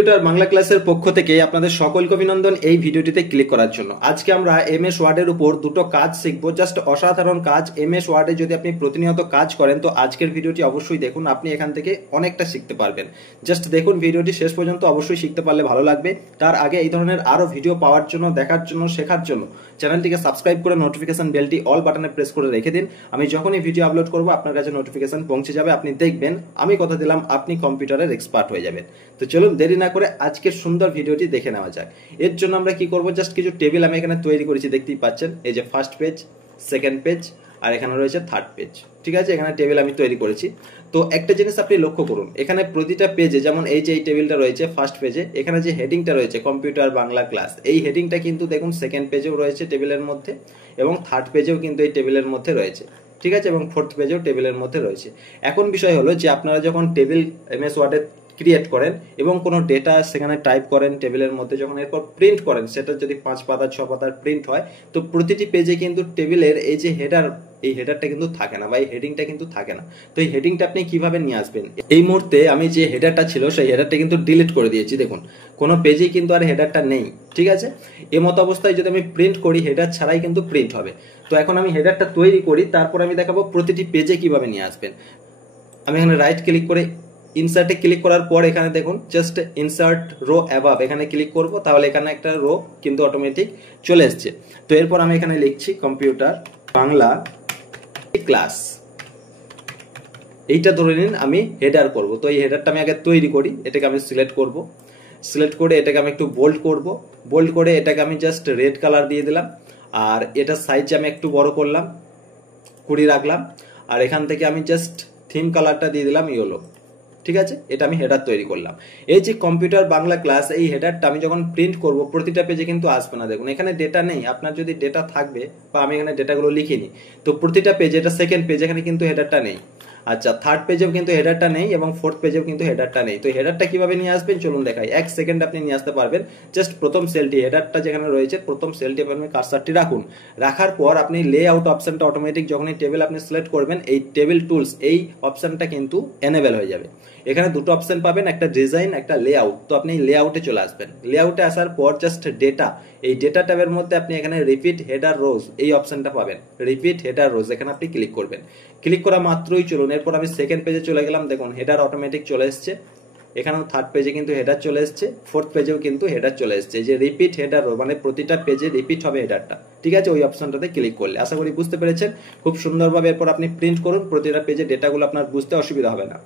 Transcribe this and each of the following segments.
Computer Bangla ক্লাসের পক্ষ থেকে আপনাদের সকলকে অভিনন্দন এই ভিডিওটিতে ক্লিক করার জন্য। আজকে আমরা এমএস ওয়ার্ডের উপর দুটো কাজ শিখবো, জাস্ট অসাধারণ কাজ। এমএস ওয়ার্ডে যদি আপনি প্রতিনিয়ত কাজ করেন তো আজকের ভিডিওটি অবশ্যই দেখুন, আপনি এখান থেকে অনেকটা শিখতে পারবেন। জাস্ট দেখুন ভিডিওটি শেষ পর্যন্ত, অবশ্যই শিখতে পারলে ভালো লাগবে। তার আগে এই ধরনের আরো ভিডিও পাওয়ার জন্য, দেখার জন্য, শেখার জন্য চ্যানেলটিকে সাবস্ক্রাইব করে নোটিফিকেশন বেলটি অল বাটনে প্রেস করে রেখে দিন। আমি যখনই ভিডিও আপলোড করব আপনার কাছে নোটিফিকেশন পৌঁছে যাবে, আপনি দেখবেন, আমি কথা দিলাম আপনি কম্পিউটারের এক্সপার্ট হয়ে যাবেন। তো চলুন দেরি না করে আজকের সুন্দর ভিডিওটি দেখে নেওয়া যাক। এর জন্য আমরা কি করব, জাস্ট কিছু টেবিল আমি এখানে তৈরি করেছি, দেখতেই পাচ্ছেন। এই যে ফার্স্ট পেজ, সেকেন্ড পেজ, আর এখানে রয়েছে থার্ড পেজ। ঠিক আছে, এখানে টেবিল আমি তৈরি করেছি। তো একটা জিনিস আপনি লক্ষ্য করুন, এখানে প্রতিটা পেজে, যেমন এই যে এই টেবিলটা রয়েছে ফার্স্ট পেজে, এখানে যে হেডিংটা রয়েছে কম্পিউটার বাংলা ক্লাস, এই হেডিংটা কিন্তু দেখুন সেকেন্ড পেজেও রয়েছে টেবিলের মধ্যে, এবং থার্ড পেজেও কিন্তু এই টেবিলের মধ্যে রয়েছে। ঠিক আছে, এবং ফোর্থ পেজেও টেবিলের মধ্যে রয়েছে। এখন বিষয় হলো যে আপনারা যখন টেবিল এমএস ওয়ার্ডে ক্রিয়েট করেন এবং কোনো ডেটা সেখানে টাইপ করেন টেবিলের মধ্যে, যখন এরপর প্রিন্ট করেন, সেটা যদি 5 পাতা 6 পাতার প্রিন্ট হয়, তো প্রতিটি পেজে কিন্তু টেবিলের এই যে হেডার, এই হেডারটা কিন্তু থাকে না, বা এই হেডিংটা কিন্তু থাকে না। তো এই হেডিংটা আপনি কিভাবে নিয়ে আসবেন? এই মুহূর্তে আমি যে হেডারটা ছিল সেই হেডারটা কিন্তু ডিলিট করে দিয়েছি। দেখুন কোনো পেজেই কিন্তু আর হেডারটা নেই। ঠিক আছে, এই মতো অবস্থায় যদি আমি প্রিন্ট করি, হেডার ছাড়াই কিন্তু প্রিন্ট হবে। তো এখন আমি হেডারটা তৈরি করি, তারপর আমি দেখাবো প্রতিটি পেজে কিভাবে নিয়ে আসবেন। আমি এখানে রাইট ক্লিক করে ইনসার্টে ক্লিক করার পর এখানে দেখুন জাস্ট ইনসার্ট রো অ্যাবাভ, এখানে ক্লিক করব, তাহলে এখানে একটা রো কিন্তু অটোমেটিক চলে এসছে। তো এরপর আমি এখানে লিখছি কম্পিউটার বাংলা ক্লাস, এইটা ধরে নিন আমি হেডার করব। তো এই হেডারটা আমি আগে তৈরি করি, এটাকে আমি সিলেক্ট করব, সিলেক্ট করে এটাকে আমি একটু বোল্ড করব, বোল্ড করে এটাকে আমি জাস্ট রেড কালার দিয়ে দিলাম, আর এটা সাইজ আমি একটু বড় করলাম, 20 রাখলাম, আর এখান থেকে আমি জাস্ট থিম কালারটা দিয়ে দিলাম ইয়েলো। ঠিক আছে, এটা আমি হেডার তৈরি করলাম। এই যে কম্পিউটার বাংলা ক্লাস, এই হেডারটা আমি যখন প্রিন্ট করব প্রতিটা পেজে কিন্তু আসবে না। দেখুন এখানে ডেটা নেই, আপনার যদি ডেটা থাকবে, বা আমি এখানে ডেটাগুলো লিখিনি, তো প্রতিটা পেজে, এটা সেকেন্ড পেজ, এখানে কিন্তু হেডারটা নেই। আচ্ছা, থার্ড পেজেও কিন্তু হেডারটা নেই, এবং ফোর্থ পেজেও কিন্তু হেডারটা নেই। তো হেডারটা কিভাবে নিয়ে আসবেন চলুন দেখাই, 1 সেকেন্ড আপনি নিয়ে আসতে পারবেন। জাস্ট প্রথম সেলটি, হেডারটা যেখানে রয়েছে প্রথম সেলটি আপনি কার্সারটি রাখুন, রাখার পর আপনি লেআউট অপশনটা অটোমেটিক, যখন এই টেবিল আপনি সিলেক্ট করবেন, এই টেবিল টুলস, এই অপশনটা কিন্তু এনেবল হয়ে যাবে। এখানে দুটো অপশন পাবেন, একটা ডিজাইন, একটা লেআউট। তো আপনি লেআউটে চলে আসবেন, লেআউটে আসার পর জাস্ট ডেটা, এই ডেটা ট্যাবের মধ্যে আপনি এখানে রিপিট হেডার রোজ, এই অপশনটা পাবেন, রিপিট হেডার রোজ, এখানে আপনি ক্লিক করবেন। ক্লিক করা মাত্রই চলুন, এরপর আমি সেকেন্ড পেজে চলে গেলাম, দেখুন হেডার অটোমেটিক চলে এসছে, এখানেও থার্ড পেজে কিন্তু হেডার চলে এসছে, ফোর্থ পেজেও কিন্তু হেডার চলে এসছে। যে রিপিট হেডার রো, মানে প্রতিটা পেজে রিপিট হবে হেডারটা। ঠিক আছে, ওই অপশনটাতে ক্লিক করলে আশা করি বুঝতে পেরেছেন খুব সুন্দরভাবে। এরপর আপনি প্রিন্ট করুন, প্রতিটা পেজে ডেটাগুলো আপনার বুঝতে অসুবিধা হবে না।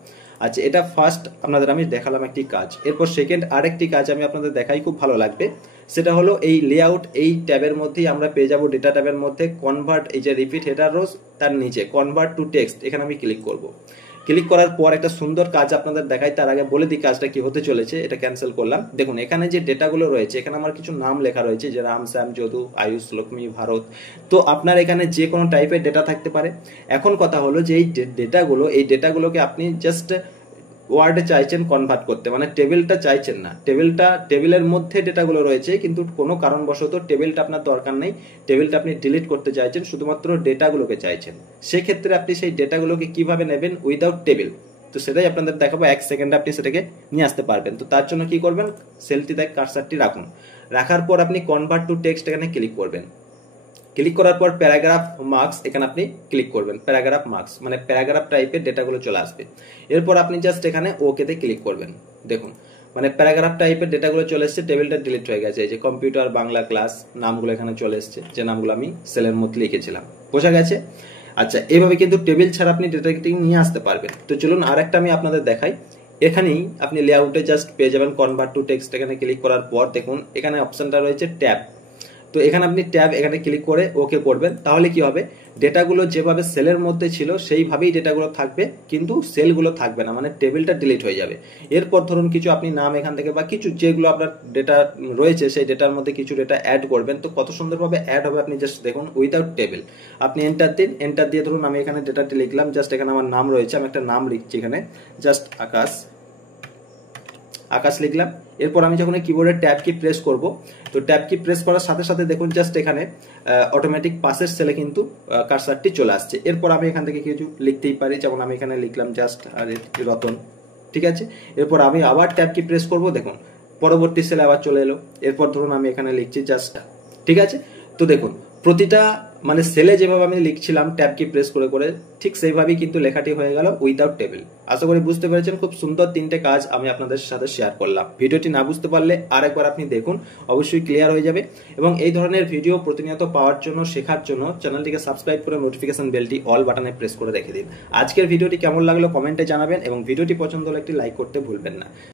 আচ্ছা, এটা ফার্স্ট আপনাদের আমি দেখালাম একটি কাজ। এরপর সেকেন্ড আরেকটি কাজ আমি আপনাদের দেখাই, খুব ভালো লাগবে। সেটা হলো এই লেআউট, এই ট্যাবের মধ্যেই আমরা পেয়ে যাবো, ডেটা ট্যাবের মধ্যে কনভার্ট, এই যে রিপিট হেডার রোজ, তার নিচে কনভার্ট টু টেক্সট, এখানে আমি ক্লিক করব। ক্লিক করার পর একটা সুন্দর কাজ আপনাদের দেখাই, তার আগে বলে দিই কাজটা কি হতে চলেছে। এটা ক্যান্সেল করলাম। দেখুন এখানে যে ডেটাগুলো রয়েছে, এখানে আমার কিছু নাম লেখা রয়েছে, যে রাম, শ্যাম, যদু, আয়ুষ, লক্ষ্মী, ভারত। তো আপনার এখানে যে কোনো টাইপের ডেটা থাকতে পারে। এখন কথা হলো যে এই ডেটাগুলো, এই ডেটাগুলোকে আপনি জাস্ট ওয়ার্ডে চাইছেন কনভার্ট করতে, মানে টেবিলটা চাইছেন না। টেবিলের মধ্যে ডেটাগুলো রয়েছে, কিন্তু কোনো কারণবশত টেবিলটা আপনার দরকার নেই, টেবিলটা আপনি ডিলিট করতে চাইছেন, শুধুমাত্র ডেটাগুলোকে চাইছেন। সেক্ষেত্রে আপনি সেই ডেটাগুলোকে কিভাবে নেবেন উইদাউট টেবিল, তো সেটাই আপনাদের দেখাবো। 1 সেকেন্ডে আপনি সেটাকে নিয়ে আসতে পারবেন। তো তার জন্য কি করবেন, সেলটিতে কার্সারটি রাখুন, রাখার পর আপনি কনভার্ট টু টেক্সট এখানে ক্লিক করবেন। ক্লিক করার পর প্যারাগ্রাফ মার্কস, এখানে আপনি ক্লিক করবেন, প্যারাগ্রাফ মার্কস মানে প্যারাগ্রাফ টাইপের ডেটাগুলো চলে আসবে। এরপর আপনি জাস্ট এখানে ওকেতে ক্লিক করবেন। দেখুন মানে প্যারাগ্রাফ টাইপের ডেটাগুলো চলে এসছে, টেবিলটা ডিলিট হয়ে গেছে। এই যে কম্পিউটার বাংলা ক্লাস নামগুলো এখানে চলে এসছে, যে নামগুলো আমি সেলের মধ্যে লিখেছিলাম, বোঝা গেছে? আচ্ছা, এইভাবে কিন্তু টেবিল ছাড়া আপনি ডেটাকে নিয়ে আসতে পারবেন। তো চলুন আরেকটা আমি আপনাদের দেখাই। এখানেই আপনি লেআউটে জাস্ট পেয়ে যাবেন কনভার্ট টু টেক্সট, এখানে ক্লিক করার পর দেখুন এখানে অপশনটা রয়েছে ট্যাব। তো এখানে আপনি ট্যাব, এখানে ক্লিক করে ওকে করবেন। তাহলে কি হবে, ডেটাগুলো যেভাবে সেলের মধ্যে ছিল সেইভাবেই ডেটাগুলো থাকবে, কিন্তু সেলগুলো থাকবে না, মানে টেবিলটা ডিলিট হয়ে যাবে। এরপর ধরুন কিছু আপনি নাম এখান থেকে, বা কিছু যেগুলো আপনার ডেটা রয়েছে সেই ডেটার মধ্যে কিছু ডেটা অ্যাড করবেন। তো কত সুন্দরভাবে অ্যাড হবে আপনি জাস্ট দেখুন, উইদাউট টেবিল। আপনি এন্টার দিন, এন্টার দিয়ে ধরুন আমি এখানে ডেটাটি লিখলাম, জাস্ট এখানে আমার নাম রয়েছে, আমি একটা নাম লিখছি এখানে, জাস্ট আকাশ, আকাশ লিখলাম। এরপর আমি যখন কিবোর্ডের ট্যাব কি প্রেস করব, তো ট্যাব কি প্রেস করার সাথে সাথে দেখুন জাস্ট এখানে অটোমেটিক পাশের সেলে কিন্তু কার্সারটি চলে আসছে। এরপর আমি এখান থেকে কিছু লিখতেই পারি, যেমন আমি এখানে লিখলাম জাস্ট রতন। ঠিক আছে, এরপর আমি আবার ট্যাব কি প্রেস করব, দেখুন পরবর্তী সেলে আবার চলে এলো। এরপর ধরুন আমি এখানে লিখছি জাস্ট, ঠিক আছে। তো দেখুন প্রতিটা মানে সেলে যেভাবে আমি লিখছিলাম ট্যাব কি প্রেস করে করে, ঠিক সেইভাবেই কিন্তু লেখাটি হয়ে গেল উইদাউট টেবিল। আশা করি বুঝতে পেরেছেন। খুব সুন্দর 3টে কাজ আমি আপনাদের সাথে শেয়ার করলাম। ভিডিওটি না বুঝতে পারলে আরেকবার আপনি দেখুন, অবশ্যই ক্লিয়ার হয়ে যাবে। এবং এই ধরনের ভিডিও প্রতিনিয়ত পাওয়ার জন্য, শেখার জন্য চ্যানেলটিকে সাবস্ক্রাইব করে নোটিফিকেশন বেলটি অল বাটনে প্রেস করে রেখে দিন। আজকের ভিডিওটি কেমন লাগলো কমেন্টে জানাবেন এবং ভিডিওটি পছন্দ হলে একটি লাইক করতে ভুলবেন না।